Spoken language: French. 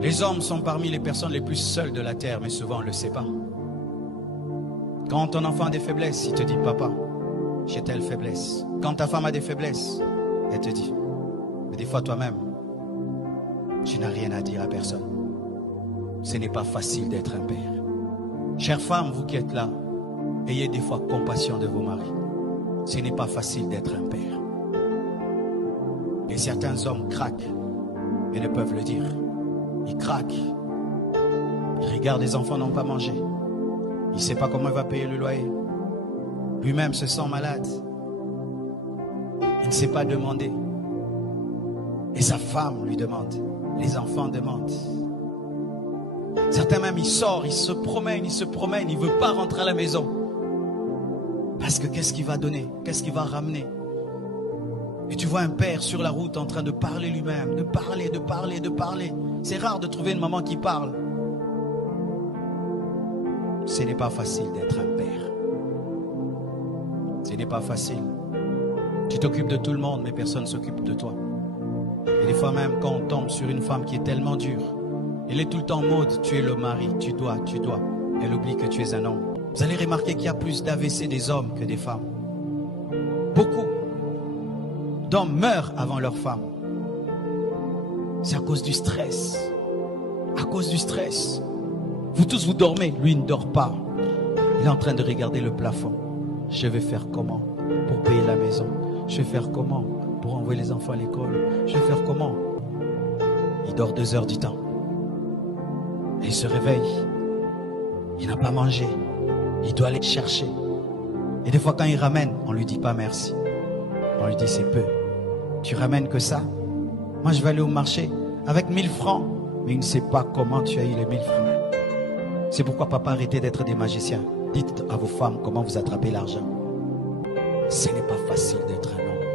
Les hommes sont parmi les personnes les plus seules de la terre, mais souvent on ne le sait pas. Quand ton enfant a des faiblesses, il te dit, papa, j'ai telle faiblesse. Quand ta femme a des faiblesses, elle te dit. Mais des fois toi-même, tu n'as rien à dire à personne. Ce n'est pas facile d'être un père. Chères femmes, vous qui êtes là, ayez des fois compassion de vos maris. Ce n'est pas facile d'être un père. Et certains hommes craquent, mais ne peuvent le dire. Ils craquent. Ils regardent les enfants n'ont pas mangé. Il ne sait pas comment il va payer le loyer. Lui-même se sent malade. Il ne sait pas demander. Et sa femme lui demande. Les enfants demandent. Certains même, ils sortent, ils se promènent, il ne veut pas rentrer à la maison. Parce que qu'est-ce qu'il va donner? Qu'est-ce qu'il va ramener? Et tu vois un père sur la route en train de parler lui-même, de parler. C'est rare de trouver une maman qui parle. Ce n'est pas facile d'être un père. Ce n'est pas facile. Tu t'occupes de tout le monde, mais personne ne s'occupe de toi. Et des fois même, quand on tombe sur une femme qui est tellement dure, elle est tout le temps en mode, tu es le mari, tu dois. Elle oublie que tu es un homme. Vous allez remarquer qu'il y a plus d'AVC des hommes que des femmes. Beaucoup d'hommes meurent avant leur femme. C'est à cause du stress. À cause du stress. Vous tous, vous dormez. Lui, il ne dort pas. Il est en train de regarder le plafond. Je vais faire comment pour payer la maison? Je vais faire comment pour envoyer les enfants à l'école? Je vais faire comment? Il dort 2 heures du temps. Et il se réveille. Il n'a pas mangé. Il doit aller chercher. Et des fois, quand il ramène, on ne lui dit pas merci. On lui dit c'est peu. Tu ramènes que ça? Moi, je vais aller au marché avec 1000 francs. Mais il ne sait pas comment tu as eu les 1000 francs. C'est pourquoi papa, arrêtez d'être des magiciens. Dites à vos femmes comment vous attrapez l'argent. Ce n'est pas facile d'être un homme.